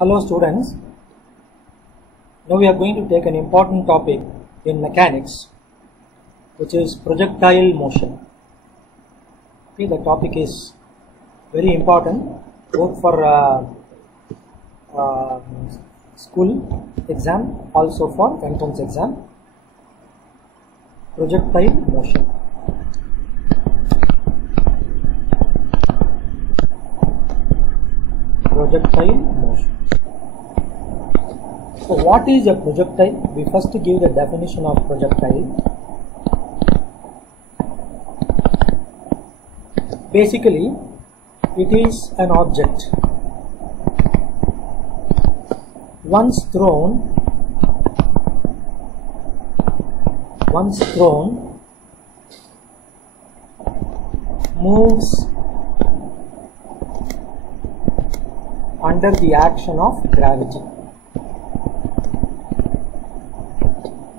Hello students, now we are going to take an important topic in mechanics, which is projectile motion. Okay, the topic is very important both for school exam, also for entrance exam. Projectile motion. Projectile motion. So what is a projectile? We first give the definition of projectile. Basically, it is an object once thrown moves under the action of gravity.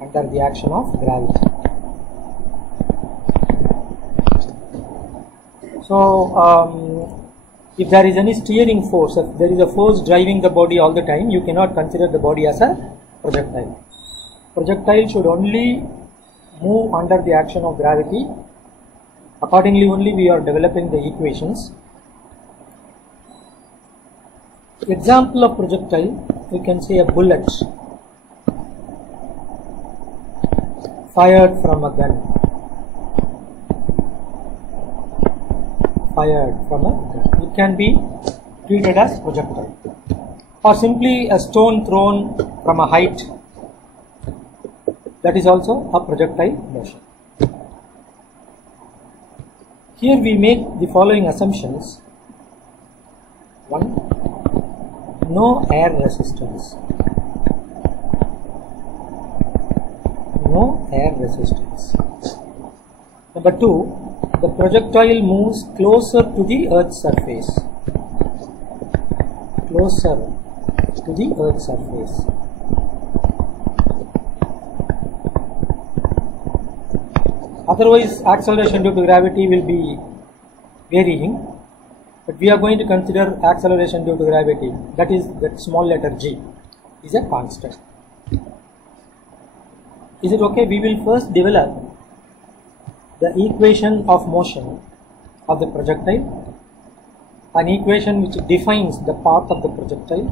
Under the action of gravity. So, if there is any steering force, if there is a force driving the body all the time, you cannot consider the body as a projectile. Projectile should only move under the action of gravity. Accordingly, only we are developing the equations. Example of projectile, we can say a bullet fired from a gun. It can be treated as projectile, or simply a stone thrown from a height. That is also a projectile motion. Here we make the following assumptions. 1. No air resistance. No air resistance. Number 2. The projectile moves closer to the Earth's surface. Closer to the Earth's surface. Otherwise, acceleration due to gravity will be varying. But we are going to consider acceleration due to gravity, that is that small letter g, is a constant. Is it okay? We will first develop the equation of motion of the projectile, an equation which defines the path of the projectile,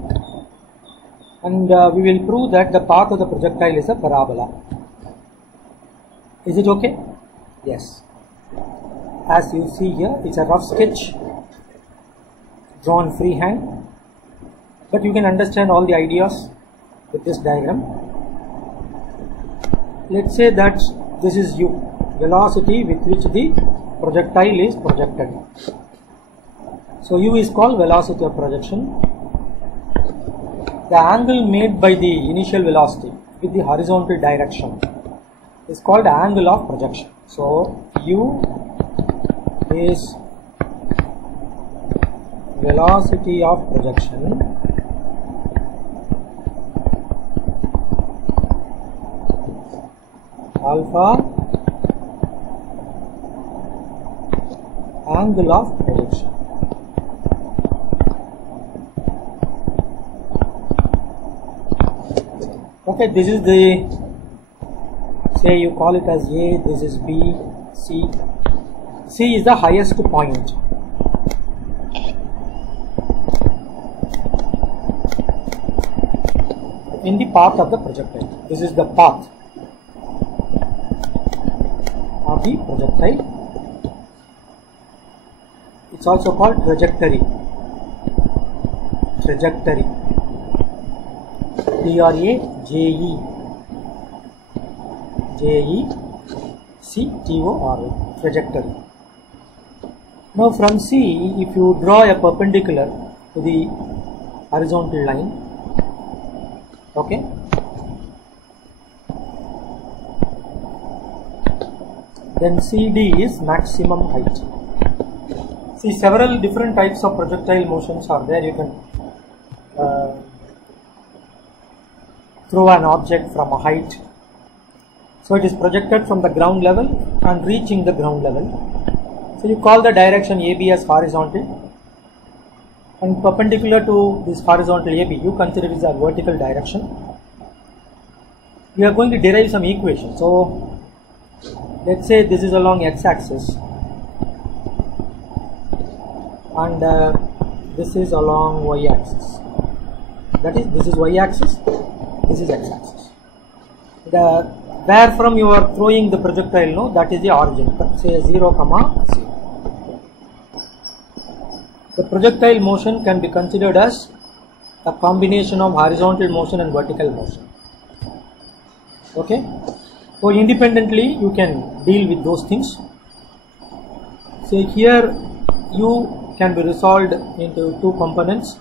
and we will prove that the path of the projectile is a parabola. Is it okay? Yes. As you see here, it's a rough sketch drawn freehand, but you can understand all the ideas with this diagram. Let's say that this is u, velocity with which the projectile is projected. So u is called velocity of projection. The angle made by the initial velocity with the horizontal direction is called angle of projection. So u is velocity of projection alpha angle of projection. Okay, this is the, say you call it as A, this is B, C. C is the highest point. In the path of the projectile. This is the path of the projectile. It's also called trajectory. Trajectory. T-R-A-J-E-C-T-O-R-Y. Trajectory. Now from C, if you draw a perpendicular to the horizontal line, okay, then CD is maximum height. See, several different types of projectile motions are there. You can throw an object from a height. So it is projected from the ground level and reaching the ground level. So you call the direction AB as horizontal, and perpendicular to this horizontal AB, you consider it as a vertical direction. We are going to derive some equation. So let's say this is along x-axis and this is along y-axis. That is, this is y-axis, this is x-axis. Where from you are throwing the projectile, no, that is the origin. Say 0, 0. The projectile motion can be considered as a combination of horizontal motion and vertical motion. Okay, so independently you can deal with those things. So here u can be resolved into two components.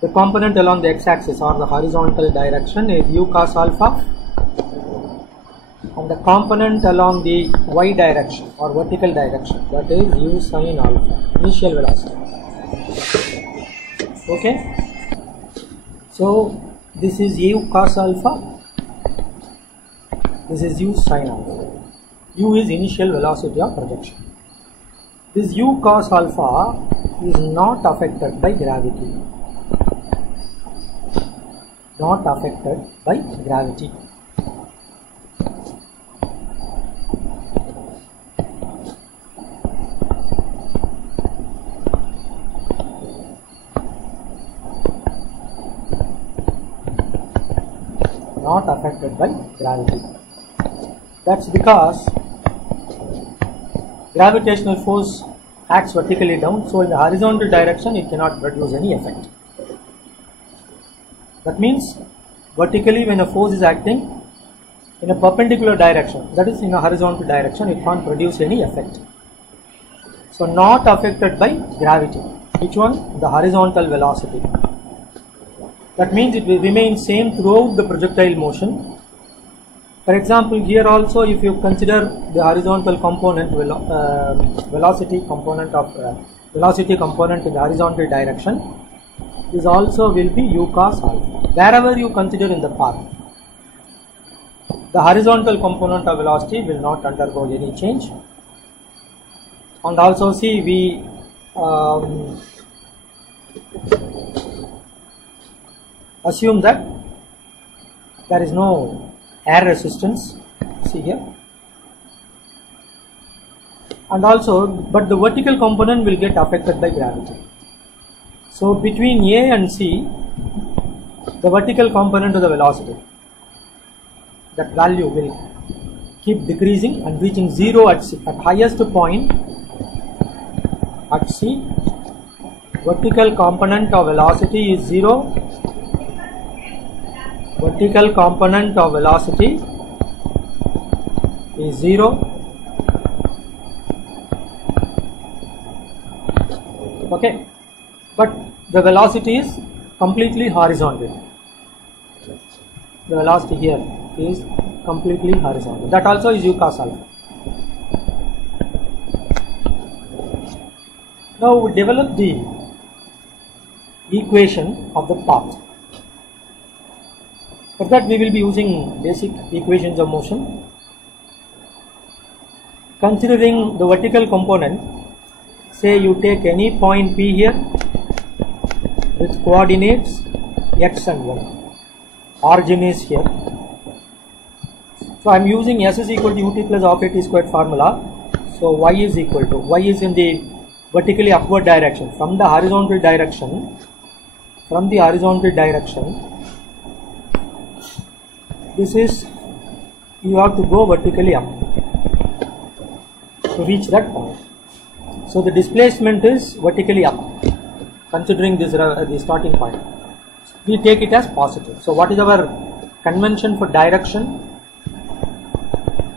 The component along the x-axis or the horizontal direction is u cos alpha, and the component along the y direction or vertical direction, that is u sin alpha, initial velocity. Okay, so this is u cos alpha, this is u sin alpha. U is initial velocity of projection. This u cos alpha is not affected by gravity. Not affected by gravity. Not affected by gravity. That's because gravitational force acts vertically down, so in the horizontal direction it cannot produce any effect. That means vertically when a force is acting in a perpendicular direction, that is in a horizontal direction, it can't produce any effect. So not affected by gravity. Which one? The horizontal velocity. That means it will remain same throughout the projectile motion. For example, here also if you consider the horizontal component, velocity component in the horizontal direction, this also will be u cos alpha. Wherever you consider in the path, the horizontal component of velocity will not undergo any change. And also see, we assume that there is no air resistance, see here, and also but the vertical component will get affected by gravity. So between A and C, the vertical component of the velocity, that value will keep decreasing and reaching 0 at C. At highest point at C, vertical component of velocity is 0. Vertical component of velocity is 0. Okay, but the velocity is completely horizontal. The velocity here is completely horizontal. That also is u cos alpha. Now we develop the equation of the path. For that we will be using basic equations of motion. Considering the vertical component, say you take any point P here with coordinates x and y. Origin is here. So I am using S is equal to ut plus half at squared formula. So y is equal to, y is in the vertically upward direction. From the horizontal direction, this is, you have to go vertically up to reach that point. So the displacement is vertically up, considering this the starting point. We take it as positive. So what is our convention for direction?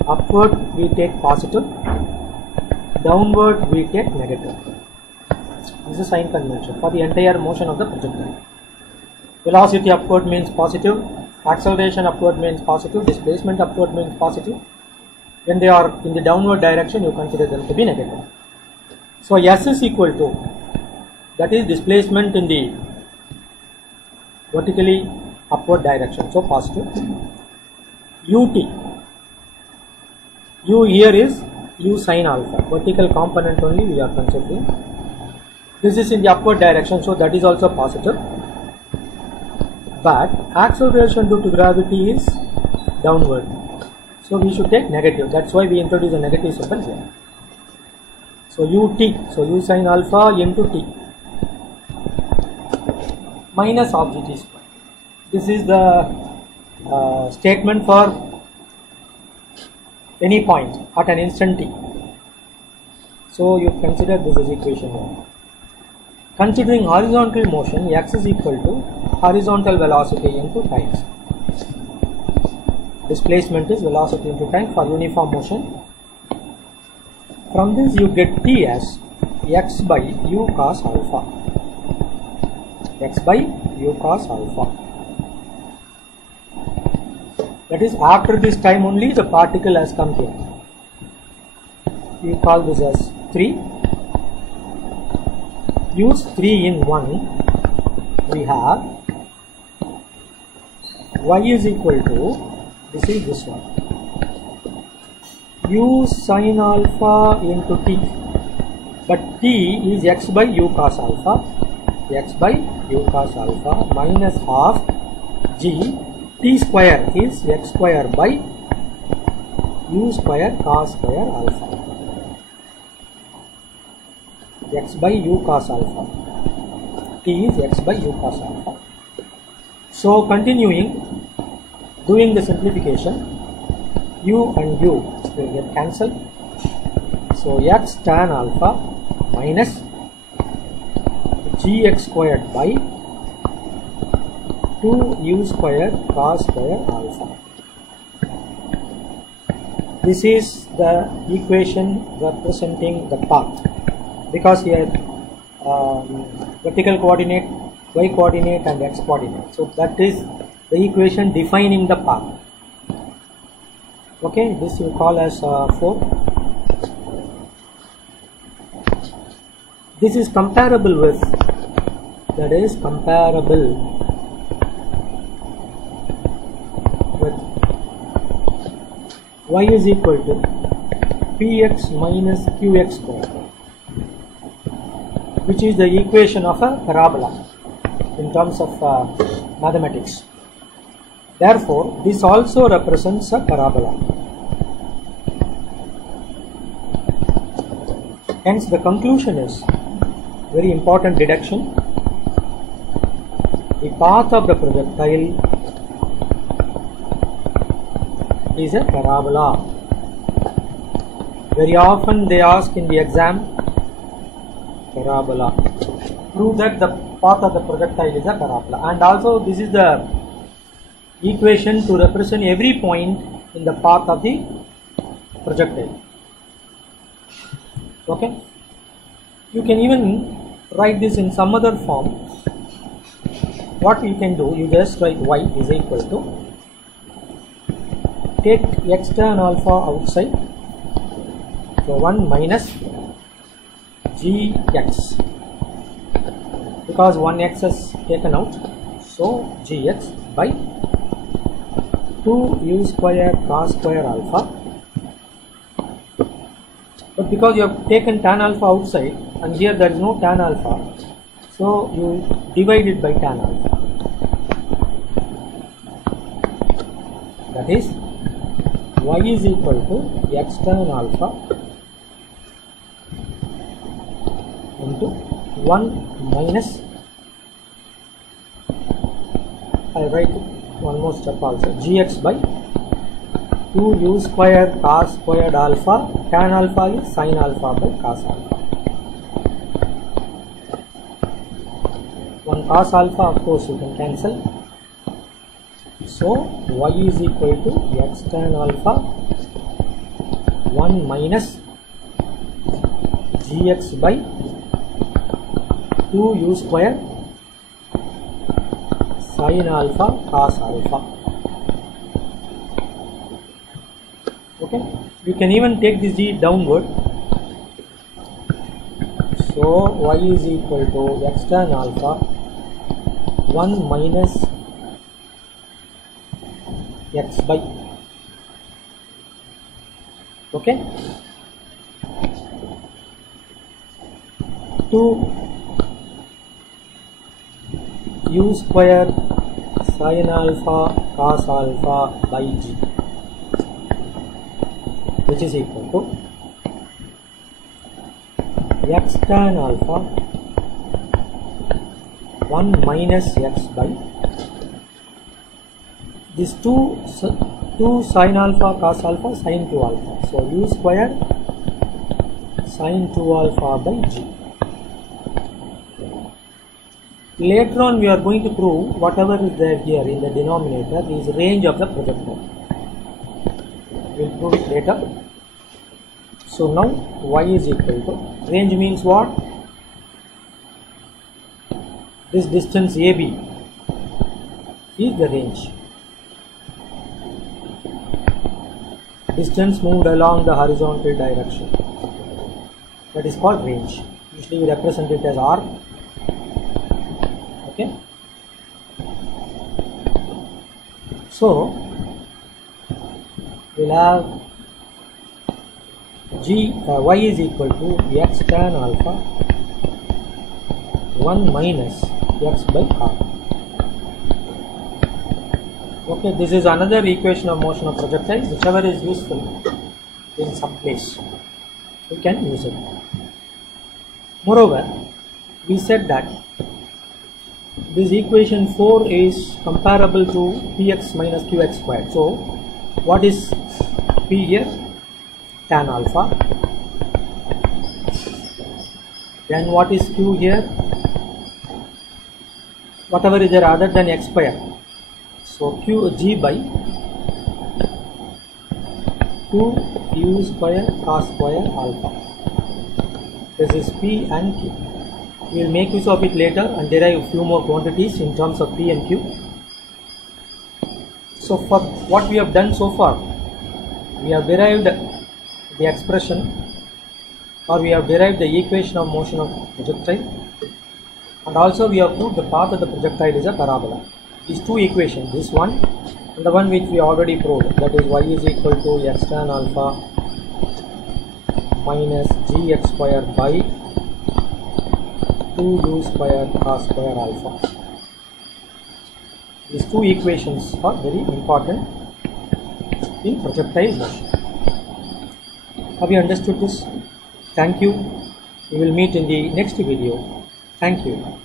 Upward we take positive, downward we take negative. This is a sign convention for the entire motion of the projectile. Velocity upward means positive, acceleration upward means positive, displacement upward means positive. When they are in the downward direction, you consider them to be negative. So S is equal to, that is displacement in the vertically upward direction, so positive. Ut, U here is u sin alpha, vertical component only we are considering. This is in the upward direction, so that is also positive. But acceleration due to gravity is downward. So we should take negative. That's why we introduce a negative symbol here. So ut, so u sin alpha into t minus of gt square. This is the statement for any point at an instant t. So you consider this is equation 1. Considering horizontal motion, x is equal to horizontal velocity into time. Displacement is velocity into time for uniform motion. From this you get t as x by u cos alpha. X by u cos alpha. That is, after this time only the particle has come here. You call this as 3. Use 3 in 1. We have y is equal to, this is this one, u sin alpha into t, but t is x by u cos alpha, x by u cos alpha minus half g, t square is x square by u square cos square alpha, x by u cos alpha, t is x by u cos alpha. So continuing, doing the simplification, u and u will get cancelled. So x tan alpha minus gx squared by 2u square cos square alpha. This is the equation representing the path, because here vertical coordinate, y coordinate and x coordinate. So that is the equation defining the path. Okay, this you call as 4. This is comparable with, that is comparable with y is equal to px minus qx square, which is the equation of a parabola in terms of mathematics. Therefore, this also represents a parabola. Hence, the conclusion is very important deduction. The path of the projectile is a parabola. Very often they ask in the exam, parabola. Prove that the path of the projectile is a parabola. And also this is the equation to represent every point in the path of the projectile. Okay. You can even write this in some other form. What you can do, you just write y is equal to, take x tan alpha outside, so 1 minus gx, because 1x is taken out, so gx by 2u square cos square alpha. But because you have taken tan alpha outside and here there is no tan alpha, so you divide it by tan alpha. That is, y is equal to x tan alpha into 1 minus, I write one more step also, gx by 2u square cos squared alpha, tan alpha is sin alpha by cos alpha. 1 cos alpha, of course you can cancel. So y is equal to x tan alpha 1 minus gx by 2u square sin alpha cos alpha. Okay, you can even take this g downward. So y is equal to x tan alpha 1 minus x by, okay, 2 u square sin alpha cos alpha by g, which is equal to x tan alpha 1 minus x by this 2 sin alpha cos alpha sin 2 alpha. So u square sin 2 alpha by g. Later on we are going to prove whatever is there here in the denominator is range of the projectile. We will prove it later. So now y is equal to, range means what? This distance AB is the range. Distance moved along the horizontal direction. That is called range. Usually we represent it as r. Okay. So we'll have y is equal to x tan alpha 1 minus x by r. Okay, this is another equation of motion of projectile. Whichever is useful in some place, we can use it. Moreover, we said that this equation 4 is comparable to px minus qx squared. So what is p here? Tan alpha. Then what is q here? Whatever is there other than x square. So q g by 2 u square cos square alpha. This is p and q. We will make use of it later and derive a few more quantities in terms of p and q. So for what we have done so far, we have derived the expression, or we have derived the equation of motion of projectile, and also we have proved the path of the projectile is a parabola. These two equations, this one and the one which we already proved, that is y is equal to x tan alpha minus gx square by 2 u square cos square alpha. These two equations are very important in projectile motion. Have you understood this? Thank you. We will meet in the next video. Thank you.